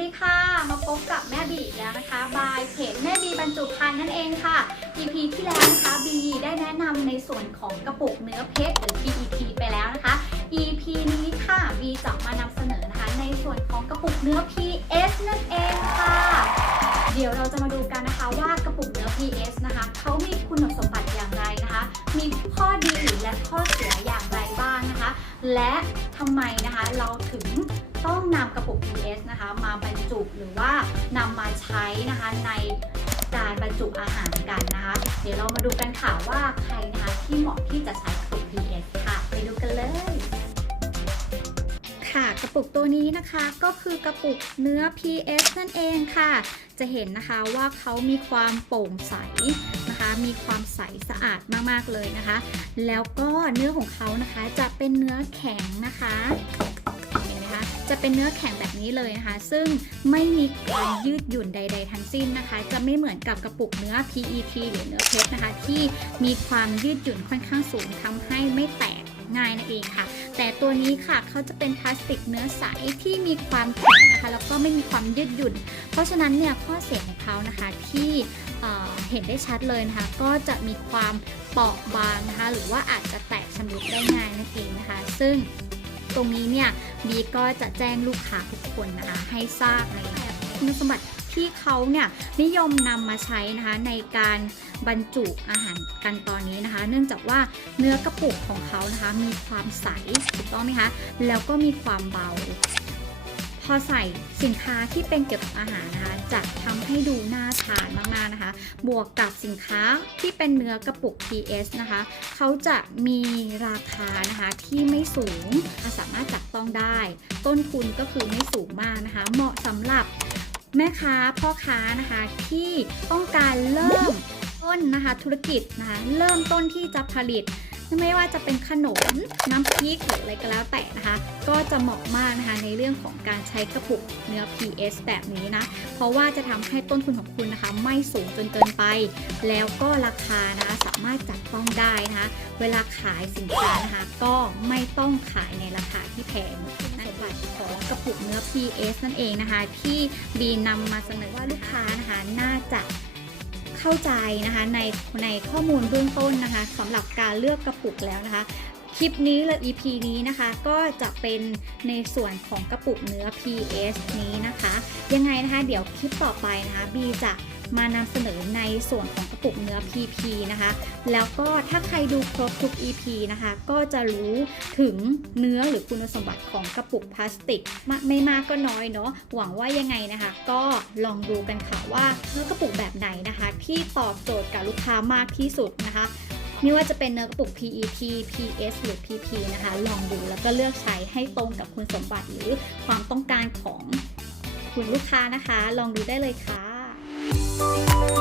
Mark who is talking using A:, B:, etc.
A: สวัสดีค่ะ มาพบกับแม่บีอีกแล้วนะคะ บายเพจแม่บีบรรจุภัณฑ์นั่นเองค่ะ EP ที่แล้วนะคะบีได้แนะนำในส่วนของกระปุกเนื้อเพชรหรือ PEP ไปแล้วนะคะ EP นี้ค่ะบีจะมานำเสนอนะคะ ในส่วนของกระปุกเนื้อ PS นั่นเองค่ะ เดี๋ยวเราจะมาดูกันนะคะว่ากระปุกเนื้อ PS นะคะเขามีคุณสมบัติอย่างไรนะคะ มีข้อดีและข้อเสียอย่างไรบ้างนะคะ และทำไมนะคะเราถึงต้องนำกระปุก PS นะคะ มาบรร จุหรือว่านำมาใช้นะคะในการบรรจุอาหารกันนะคะ เดี๋ยวเรามาดูกันค่ะว่าใครนะคะที่เหมาะที่จะใช้กระปุก PS ค่ะ ไปดูกันเลย ค่ะกระปุกตัวนี้นะคะก็คือกระปุกเนื้อ PS นั่นเองค่ะ จะเห็นนะคะว่าเขามีความโปร่งใสนะคะ มีความใสสะอาดมากๆเลยนะคะ แล้วก็เนื้อของเขานะคะจะเป็นเนื้อแข็งนะคะ จะเป็นเนื้อแข็งแบบนี้เลยนะคะ ซึ่งไม่มีความยืดหยุ่นใด ๆ ทั้งสิ้นนะคะ จะไม่เหมือนกับกระปุกเนื้อ PET หรือเนื้อเพชรนะคะ ที่มีความยืดหยุ่นค่อนข้างสูงทำให้ไม่แตกง่ายนั่นเองค่ะ แต่ตัวนี้ค่ะเขาจะเป็นพลาสติกเนื้อใสที่มีความแข็งนะคะ แล้วก็ไม่มีความยืดหยุ่น เพราะฉะนั้นเนี่ยข้อเสียของเขานะคะที่เเห็นได้ชัดเลยนะคะ ก็จะมีความเปราะบางนะคะ หรือว่าอาจจะแตกชำรุดได้ง่ายนั่นเองนะคะ ซึ่ง ตรงนี้เนี่ยบีก็จะแจ้งลูกค้าทุกคนนะคะให้ทราบในคุณสมบัติที่เขาเนี่ยนิยมนำมาใช้นะคะในการบรรจุอาหารกันตอนนี้นะคะ เนื่องจากว่าเนื้อกระปุกของเขานะคะมีความใสถูกต้องไหมคะแล้วก็มีความเบา พอใส่สินค้าที่เป็นเกี่ยวกับอาหารนะคะจะทำให้ดูน่าทานมากๆนะคะ บวกกับสินค้าที่เป็นเนื้อกระปุก PS นะคะเขาจะมีราคานะคะที่ไม่สูงสามารถจับต้องได้ ต้นทุนก็คือไม่สูงมากนะคะ เหมาะสำหรับแม่ค้าพ่อค้านะคะที่ต้องการเริ่มต้นนะคะธุรกิจนะคะเริ่มต้นที่จะผลิต ไม่ว่าจะเป็นขนมน้ำพริกหรืออะไรก็แล้วแต่นะคะ ก็จะเหมาะมากนะคะในเรื่องของการใช้กระปุกเนื้อ PS แบบนี้นะ เพราะว่าจะทำให้ต้นทุนของคุณนะคะ ไม่สูงจนเกินไป แล้วก็ราคานะคะสามารถจับต้องได้นะคะ เวลาขายสินค้านะคะ ก็ไม่ต้องขายในราคาที่แพงนั่นสมบัติของกระปุกเนื้อ PS นั่นเองนะคะ ที่บีนำมาเสนอว่าลูกค้านะคะน่าจะ เข้าใจนะคะในในข้อมูลเบื้องต้นนะคะสำหรับการเลือกกระปุกแล้วนะคะ คลิปนี้และ EP นี้นะคะ ก็จะเป็นในส่วนของกระปุกเนื้อ PS นี้นะคะ ยังไงนะคะ เดี๋ยวคลิปต่อไปนะคะบีจะ มานำเสนอในส่วนของกระปุกเนื้อ PP นะคะ แล้วก็ถ้าใครดูครบทุก EP นะคะ ก็จะรู้ถึงเนื้อหรือคุณสมบัติของกระปุกพลาสติก ไม่มากก็น้อยเนาะหวังว่ายังไงนะคะ ก็ลองดูกันค่ะว่าเนื้อกระปุกแบบไหนนะคะ ที่ตอบโจทย์กับลูกค้ามากที่สุดนะคะไม่ว่าจะเป็นเนื้อกระปุก PET PS หรือ PP นะคะ ลองดูแล้วก็เลือกใช้ให้ตรงกับคุณสมบัติหรือความต้องการของคุณลูกค้านะคะ ลองดูได้เลยค่ะ Música